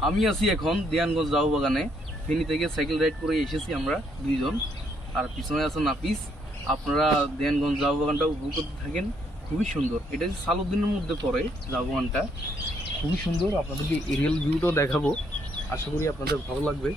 আমি আছি এখন দিয়ানগঞ্জ রাহু বাগানে। ফেনী থেকে সাইকেল রাইড করে এসেছি আমরা দুইজন। আর পিছনে আছে নাপিস। আপনারা দিয়ানগঞ্জ রাহু বাগানটা উপভোগ করতে থাকেন। খুবই সুন্দর। এটা যে সালুদ্দিনের মধ্যে পড়ে যাও বাগানটা। খুবই সুন্দর। আপনাদেরকে এরিয়াল ভিউটাও দেখাবো। আশা করি আপনাদের ভালো লাগবে।